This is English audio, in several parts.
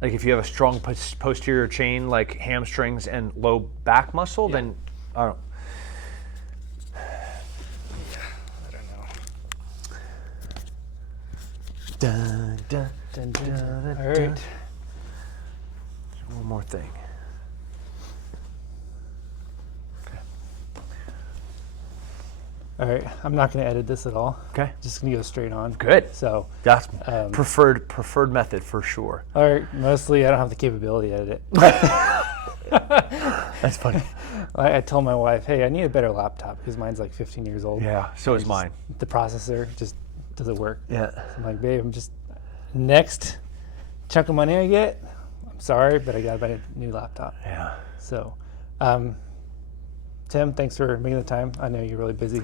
Like if you have a strong posterior chain, like hamstrings and low back muscle, then I don't. I don't know. Dun, dun, dun, dun, dun, All right. One more thing. All right. I'm not going to edit this at all. Okay. Just going to go straight on. Good. So That's preferred method for sure. all right. Mostly, I don't have the capability to edit it. That's funny. I told my wife, hey, I need a better laptop because mine's like 15 years old. Yeah. So is Just- mine. The processor just doesn't work. Yeah. So I'm like, babe, next chunk of money I get, I'm sorry, but I got to buy a new laptop. Yeah. So, Tim, thanks for making the time. I know you're really busy.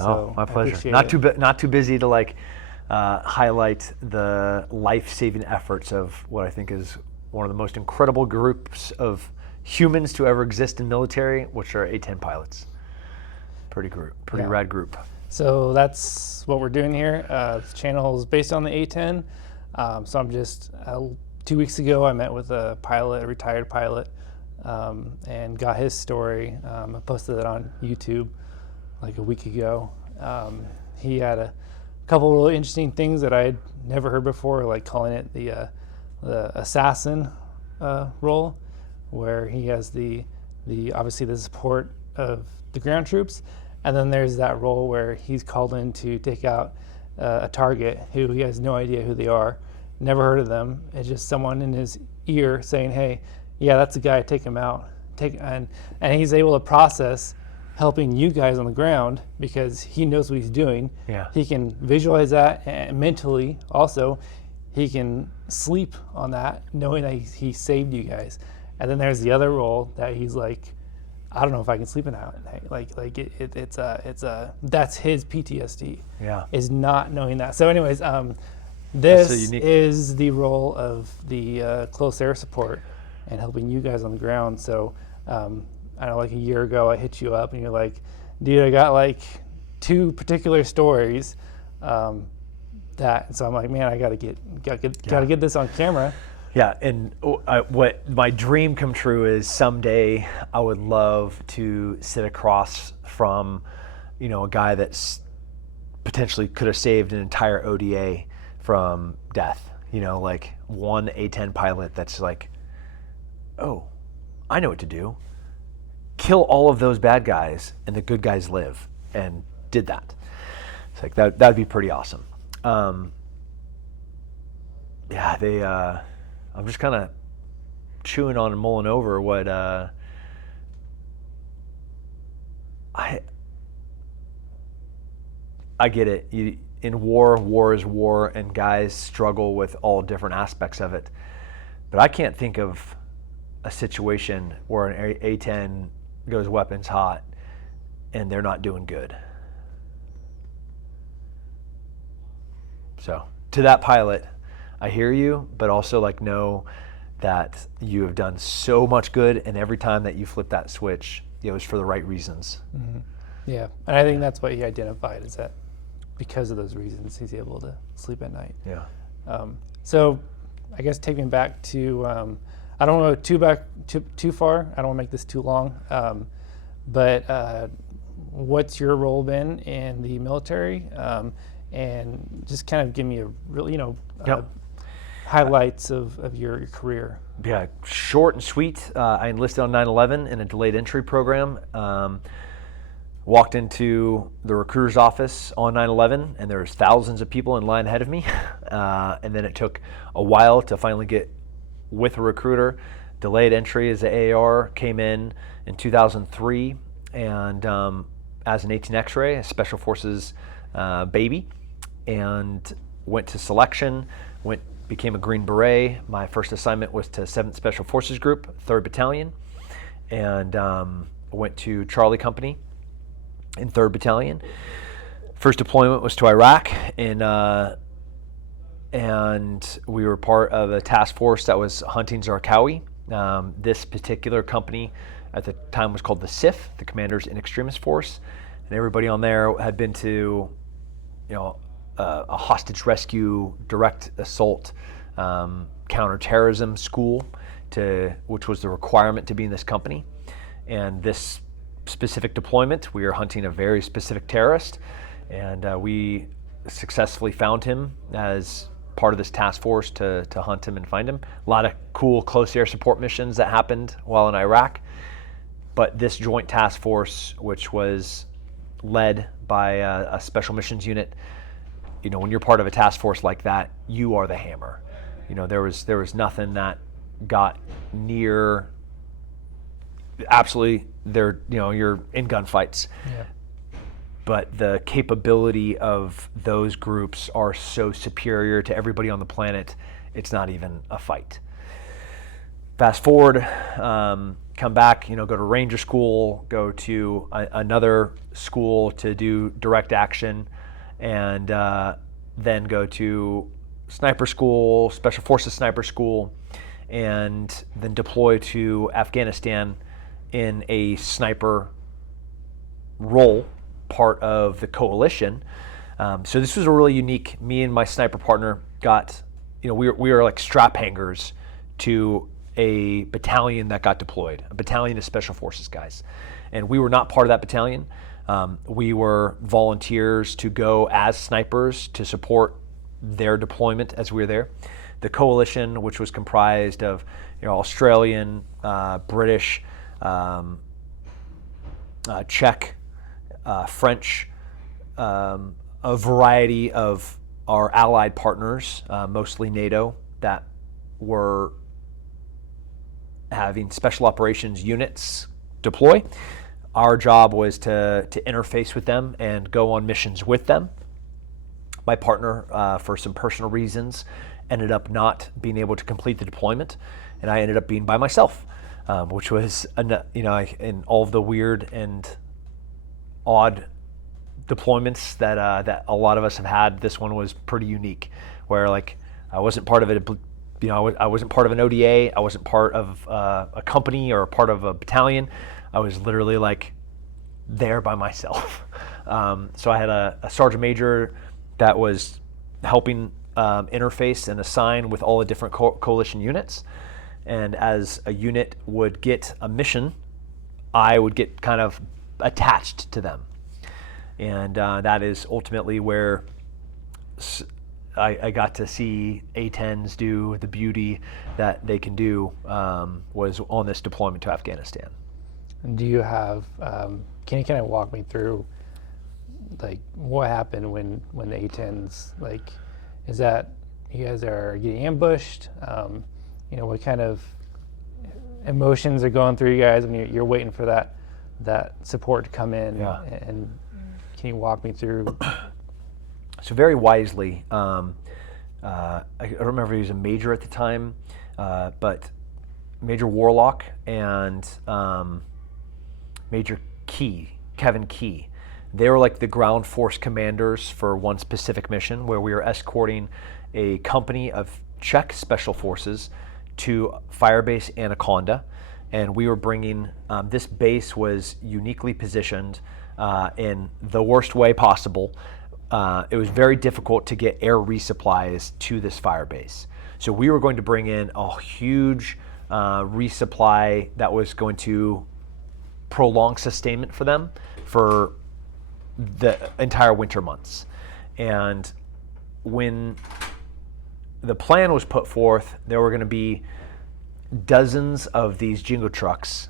Oh, my I pleasure. appreciate Not too busy to like highlight the life-saving efforts of what I think is one of the most incredible groups of humans to ever exist in military, which are A-10 pilots. Pretty Yeah. rad group. So that's what we're doing here. This channel is based on the A-10. So I'm just 2 weeks ago I met with a retired pilot, and got his story. I posted it on YouTube like a week ago. He had a couple of really interesting things that I'd never heard before, like calling it the assassin role, where he has the obviously the support of the ground troops, and then there's that role where he's called in to take out a target who he has no idea who they are, never heard of them. It's just someone in his ear saying, hey, yeah, that's the guy, take him out. And he's able to process helping you guys on the ground because he knows what he's doing. Yeah. He can visualize that, and mentally also he can sleep on that knowing that he saved you guys. And then there's the other role that he's like, I don't know if I can sleep in that night. It's that's his PTSD. Yeah. Is not knowing that. So anyways, this unique. is the role of the close air support and helping you guys on the ground. So I know like a year ago I hit you up and you're like, dude, I got like 2 particular stories so I'm like, man, I gotta get this on camera. Yeah, and what my dream come true is someday I would love to sit across from, a guy that's potentially could have saved an entire ODA from death. Like one A-10 pilot that's like, oh, I know what to do. Kill all of those bad guys and the good guys live, and did that. It's like that'd be pretty awesome. I'm just kind of chewing on and mulling over what I get it. In war is war, and guys struggle with all different aspects of it. But I can't think of a situation where an A-10 goes weapons hot and they're not doing good. So to that pilot, I hear you, but also know that you have done so much good, and every time that you flip that switch, it was for the right reasons. Mm-hmm. Yeah, and I think that's what he identified, is that because of those reasons he's able to sleep at night. Yeah. So I guess taking back to, I don't want to go too far. I don't want to make this too long. But what's your role been in the military? And just kind of give me a real, highlights of your career. Yeah, short and sweet. I enlisted on 9/11 in a delayed entry program. Walked into the recruiter's office on 9/11, and there was thousands of people in line ahead of me. And then it took a while to finally get with a recruiter. Delayed entry as the AAR came in 2003, and as an 18 X-ray, a Special Forces baby, and went to selection, became a Green Beret. My first assignment was to 7th Special Forces Group, 3rd Battalion, and went to Charlie Company in 3rd Battalion. First deployment was to Iraq, and we were part of a task force that was hunting Zarqawi. This particular company at the time was called the CIF, the Commanders in Extremis Force, and everybody on there had been to, a hostage rescue, direct assault counterterrorism school, which was the requirement to be in this company. And this specific deployment, we were hunting a very specific terrorist, and we successfully found him as part of this task force to hunt him and find him. A lot of cool close air support missions that happened while in Iraq. But this joint task force, which was led by a special missions unit, when you're part of a task force like that, you are the hammer. There was nothing that got near absolutely there. You're in gunfights. Yeah. But the capability of those groups are so superior to everybody on the planet, it's not even a fight. Fast forward, come back, go to Ranger School, go to another school to do direct action, and then go to Sniper School, Special Forces Sniper School, and then deploy to Afghanistan in a sniper role, part of the coalition. So this was a really unique. Me and my sniper partner got, we were like strap hangers to a battalion that got deployed, a battalion of special forces guys, and we were not part of that battalion. We were volunteers to go as snipers to support their deployment as we were there. The coalition, which was comprised of Australian, British, Czech, French, a variety of our allied partners, mostly NATO, that were having special operations units deploy. Our job was to interface with them and go on missions with them. My partner, for some personal reasons, ended up not being able to complete the deployment, and I ended up being by myself, which was, in all of the weird and odd deployments that a lot of us have had, this one was pretty unique, where I wasn't part of it. I wasn't part of an ODA. I wasn't part of a company or a part of a battalion. I was literally there by myself. So I had a sergeant major that was helping interface and assign with all the different coalition units. And as a unit would get a mission, I would get kind of attached to them. And that is ultimately where I got to see A-10s do the beauty that they can do, was on this deployment to Afghanistan. Do you have, can you kind of walk me through what happened when the A-10s, is that you guys are getting ambushed? What kind of emotions are going through you guys when you're waiting for that support to come in? Yeah. And can you walk me through? So very wisely, I don't remember if he was a major at the time, but Major Warlock and Major Kevin Key, they were the ground force commanders for one specific mission where we were escorting a company of Czech special forces to Firebase Anaconda, and we were bringing, this base was uniquely positioned in the worst way possible. It was very difficult to get air resupplies to this fire base. So we were going to bring in a huge resupply that was going to prolong sustainment for them for the entire winter months. And when the plan was put forth, there were going to be dozens of these Jingo trucks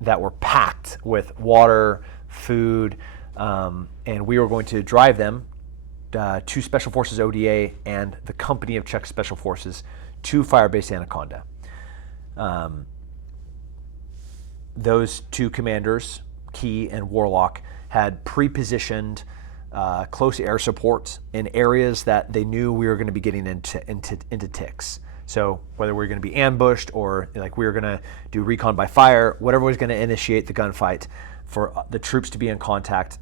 that were packed with water, food, and we were going to drive them to Special Forces ODA and the company of Czech Special Forces to Firebase Anaconda. Those two commanders, Key and Warlock, had pre-positioned close air support in areas that they knew we were going to be getting into ticks. So whether we were going to be ambushed or we were going to do recon by fire, whatever was going to initiate the gunfight for the troops to be in contact.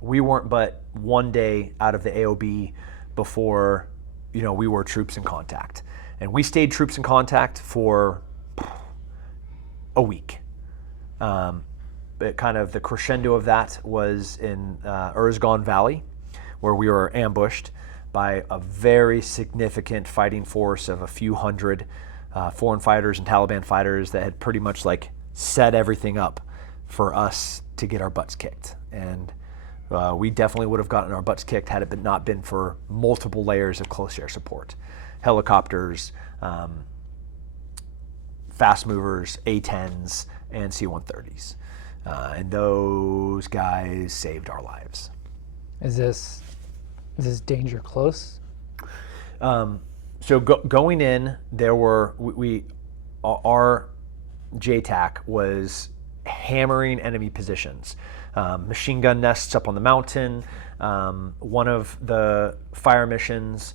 We weren't but one day out of the AOB before we were troops in contact. And we stayed troops in contact for a week. But kind of the crescendo of that was in Urzgan Valley, where we were ambushed by a very significant fighting force of a few hundred foreign fighters and Taliban fighters that had pretty much like set everything up for us to get our butts kicked. And we definitely would have gotten our butts kicked had it not been for multiple layers of close air support. Helicopters, fast movers, A-10s, and C-130s. And those guys saved our lives. Is this danger close? So going in, there were our JTAC was hammering enemy positions, machine gun nests up on the mountain. One of the fire missions,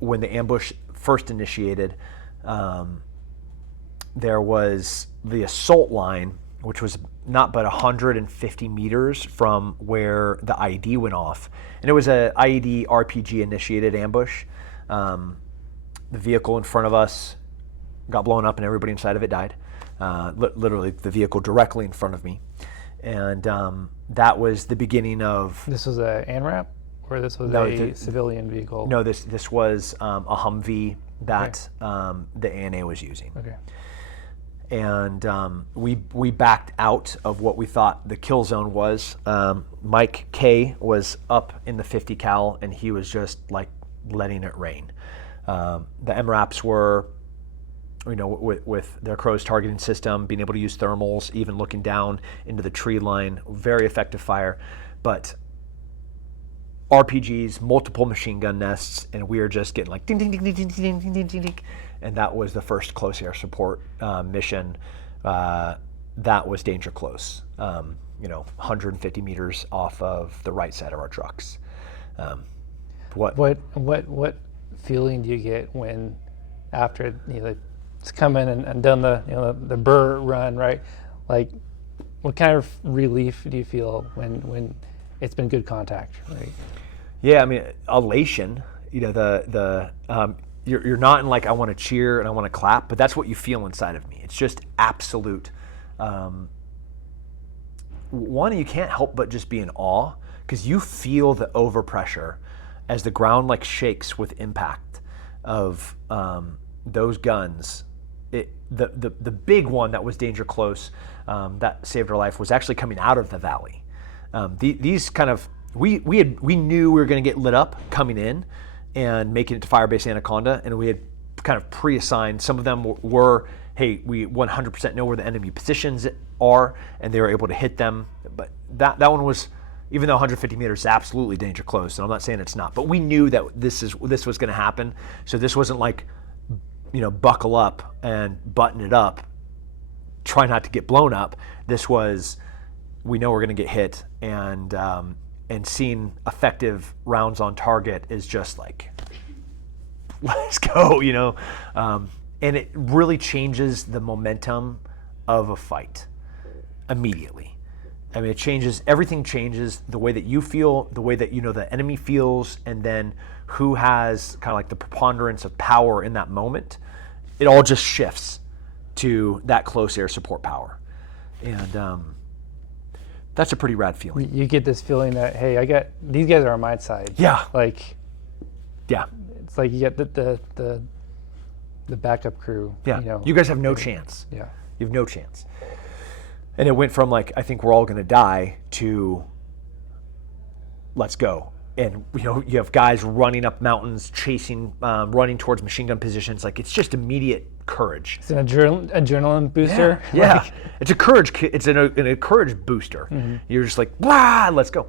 when the ambush first initiated, there was the assault line, which was not but 150 meters from where the IED went off. And it was a IED RPG initiated ambush. The vehicle in front of us got blown up and everybody inside of it died. Literally the vehicle directly in front of me. And that was the beginning of... This was a ANRAP, or this was a civilian vehicle? No, this was a Humvee that the ANA was using. Okay. And we backed out of what we thought the kill zone was. Mike K was up in the 50 cal, and he was just like letting it rain. The MRAPs were, with their Crow's targeting system, being able to use thermals, even looking down into the tree line, very effective fire. But RPGs, multiple machine gun nests, and we were just getting like ding, ding, ding, ding, ding, ding, ding, ding, ding, ding. And that was the first close air support mission. That was danger close, 150 meters off of the right side of our trucks. What feeling do you get when, after it's come in and done the burr run, right? Like, what kind of relief do you feel when it's been good contact, right? Yeah, I mean, elation. You're not in like I want to cheer and I want to clap, but that's what you feel inside of me. It's just absolute. One, you can't help but just be in awe because you feel the overpressure as the ground like shakes with impact of those guns. The big one that was danger close that saved our life was actually coming out of the valley. These kind of we knew we were going to get lit up coming in and making it to Firebase Anaconda, and we had kind of pre-assigned. Some of them were, hey, we 100% know where the enemy positions are, and they were able to hit them. But that one was, even though 150 meters is absolutely danger close, and I'm not saying it's not, but we knew that this was going to happen. So this wasn't like, buckle up and button it up, try not to get blown up. This was, we know we're going to get hit, and seeing effective rounds on target is just like, let's go, and it really changes the momentum of a fight immediately. I mean, everything changes, the way that you feel, the way that the enemy feels, and then who has kind of like the preponderance of power in that moment. It all just shifts to that close air support power. And that's a pretty rad feeling. You get this feeling that, hey, these guys are on my side. Yeah. Yeah. It's like you get the backup crew. Yeah. You guys have no chance. Yeah. You have no chance. And it went from like, I think we're all going to die, to let's go. And you have guys running up mountains, chasing, running towards machine gun positions. Like, it's just immediate courage. It's an adrenaline booster. Yeah. It's a courage. It's a courage booster. Mm-hmm. You're just like, blah, let's go.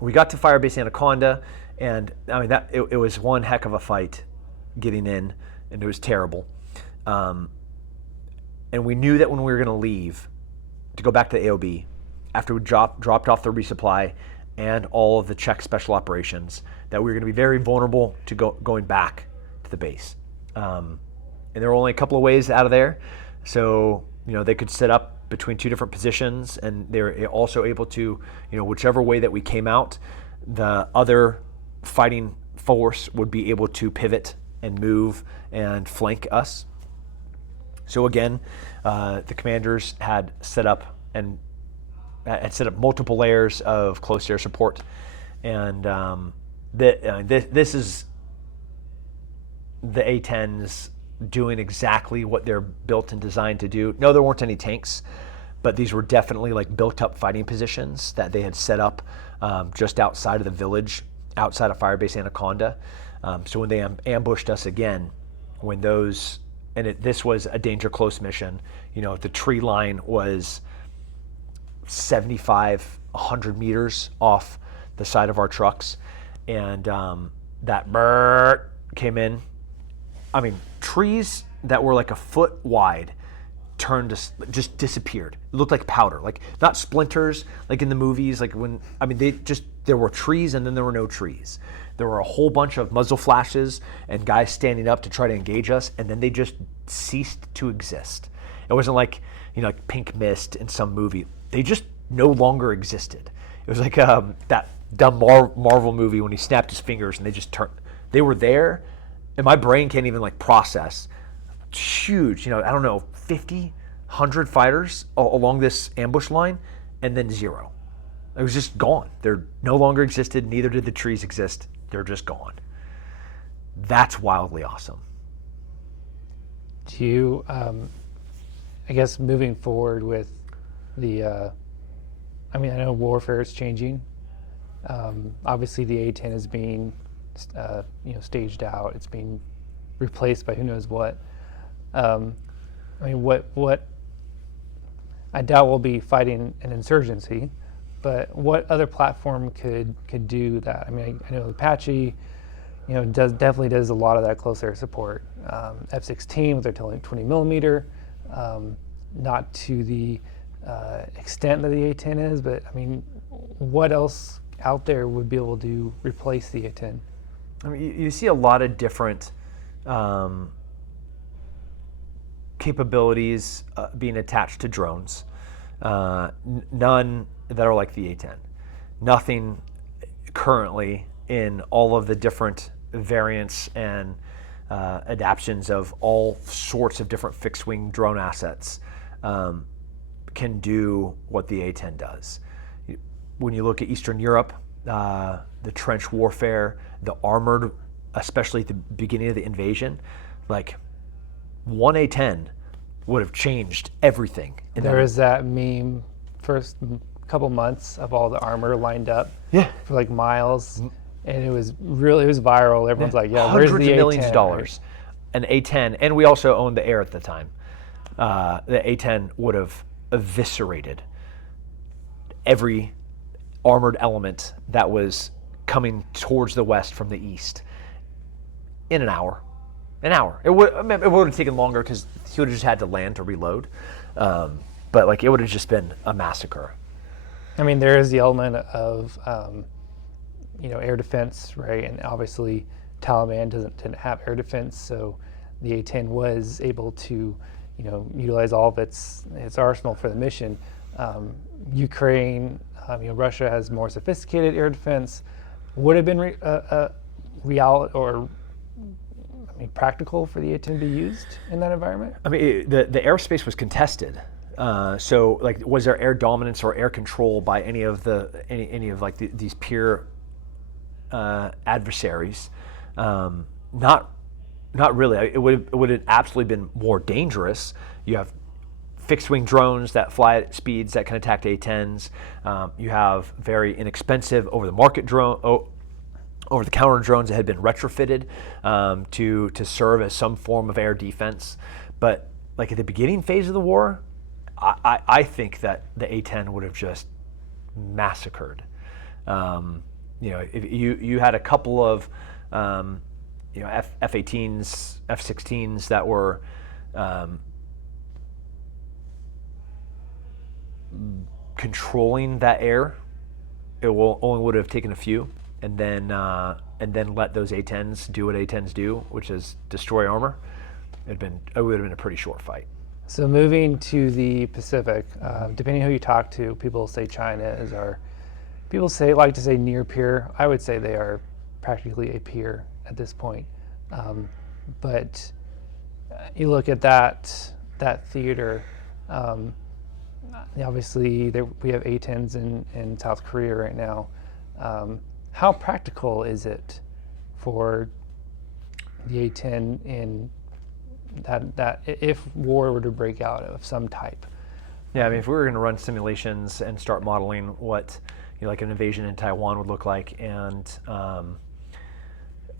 We got to Firebase Anaconda, and I mean it was one heck of a fight getting in, and it was terrible. And we knew that when we were going to leave to go back to the AOB, after we dropped off the resupply and all of the Czech special operations, that we were going to be very vulnerable to going back to the base. And there were only a couple of ways out of there. So, they could set up between two different positions, and they were also able to, whichever way that we came out, the other fighting force would be able to pivot and move and flank us. So again, the commanders had set up multiple layers of close air support, and This is the A-10s doing exactly what they're built and designed to do. No, there weren't any tanks, but these were definitely like built-up fighting positions that they had set up just outside of the village, outside of Firebase Anaconda. So when they ambushed us again, when those, this was a danger close mission. You know, the tree line was 75, 100 meters off the side of our trucks, and that bird came in. I mean, trees that were like a foot wide turned to just disappeared. It looked like powder, like not splinters like in the movies. Like when, I mean, there were trees and then there were no trees. There were a whole bunch of muzzle flashes and guys standing up to try to engage us, and then they just ceased to exist. It wasn't like, you know, like pink mist in some movie. They just no longer existed. It was like that dumb Marvel movie when he snapped his fingers and they just turned. They were there, and my brain can't even like process. Huge, you know, I don't know, 50, 100 fighters along this ambush line, and then zero. It was just gone. They're no longer existed. Neither did the trees exist. They're just gone. That's wildly awesome. Do you, I guess, moving forward with the, I mean, I know warfare is changing. Obviously, the A-10 is being, staged out. It's being replaced by who knows what. I mean, what? I doubt we'll be fighting an insurgency, but what other platform could do that? I mean, I know Apache, you know, definitely does a lot of that close air support. F-16 with their 20 millimeter, not to the extent that the A-10 is, but I mean, what else out there would be able to replace the A-10? I mean, you see a lot of different capabilities being attached to drones. None that are like the A-10. Nothing currently in all of the different variants and adaptions of all sorts of different fixed-wing drone assets can do what the A-10 does. When you look at Eastern Europe, the trench warfare, the armored, especially at the beginning of the invasion, like one A-10 would have changed everything. And there is that meme, first couple months of all the armor lined up for like miles, and it was viral. Everyone's like, yeah, where's the A-10? Hundreds of millions of dollars. An A-10, and we also owned the air at the time. The A-10 would have eviscerated every armored element that was coming towards the west from the east in an hour. It would have taken longer because he would have just had to land to reload. But like it would have just been a massacre. I mean, there is the element of air defense, right? And obviously, Taliban didn't have air defense, so the A-10 was able to, utilize all of its arsenal for the mission. Ukraine, Russia has more sophisticated air defense. Would have been practical for the A-10 to be used in that environment? I mean, the airspace was contested. So, like, was there air dominance or air control by any of these peer adversaries? Not really. It would have absolutely been more dangerous. You have fixed-wing drones that fly at speeds that can attack A-10s. You have very inexpensive over-the-counter drones that had been retrofitted to serve as some form of air defense. But like at the beginning phase of the war, I think that the A-10 would have just massacred. If you had a couple of F-18s, F-16s that were controlling that air, it only would have taken a few, and then let those A-10s do what A-10s do, which is destroy armor. It would have been a pretty short fight. So moving to the Pacific, depending on who you talk to, people say China is like to say near peer. I would say they are practically a peer at this point. But you look at that theater. Obviously, we have A-10s in South Korea right now. How practical is it for the A-10 in that if war were to break out of some type? Yeah, I mean, if we were going to run simulations and start modeling what like an invasion in Taiwan would look like, and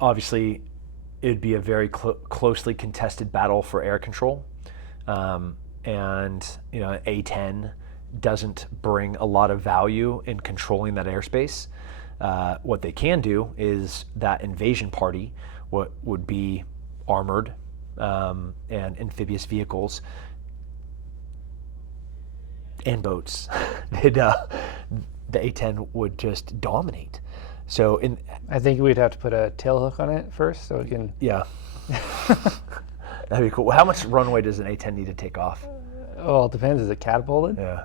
obviously it'd be a very closely contested battle for air control, and A-10 doesn't bring a lot of value in controlling that airspace. What they can do is that invasion party, what would be armored and amphibious vehicles and boats, the A-10 would just dominate. So I think we'd have to put a tail hook on it first, so it can. Yeah, that'd be cool. How much runway does an A-10 need to take off? Well, it depends. Is it catapulted? Yeah,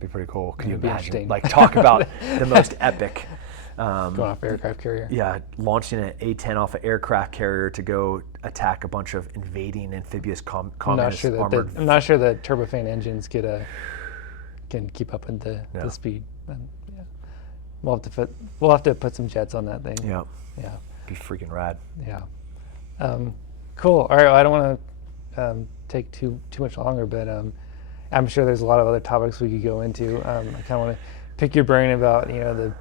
be pretty cool. Can you That'd be imagine? interesting. Like, talk about the most epic. Going off aircraft carrier. Yeah, launching an A-10 off an aircraft carrier to go attack a bunch of invading amphibious communist armored. I'm not sure the turbofan engines can keep up with the speed. Yeah. We'll have to put some jets on that thing. Yeah. Yeah. Be freaking rad. Yeah. Cool. All right. Well, I don't want to take too much longer, but I'm sure there's a lot of other topics we could go into. I kind of want to pick your brain about the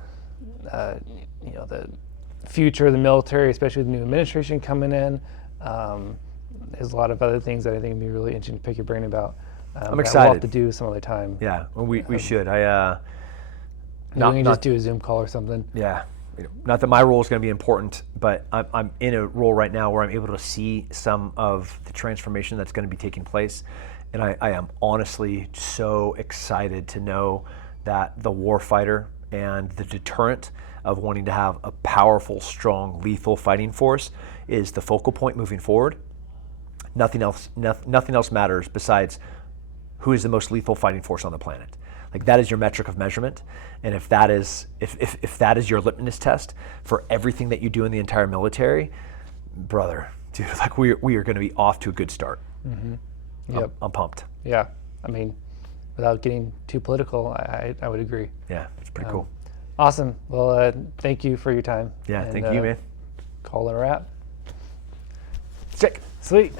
future of the military, especially with the new administration coming in. There's a lot of other things that I think would be really interesting to pick your brain about. I'm excited. We'll have to do some other time. Yeah, well, we should. We can just do a Zoom call or something. Yeah, not that my role is going to be important, but I'm in a role right now where I'm able to see some of the transformation that's going to be taking place, and I am honestly so excited to know that the warfighter and the deterrent of wanting to have a powerful, strong, lethal fighting force is the focal point moving forward. Nothing else matters besides who is the most lethal fighting force on the planet. Like, that is your metric of measurement, and if that is your litmus test for everything that you do in the entire military, brother, dude, like we are going to be off to a good start. Mm-hmm. Yep. I'm pumped. Yeah, I mean, without getting too political, I would agree. Yeah, it's pretty cool. Awesome. Well, thank you for your time. Yeah, thank you, man. Call it a wrap. Sick. Sweet.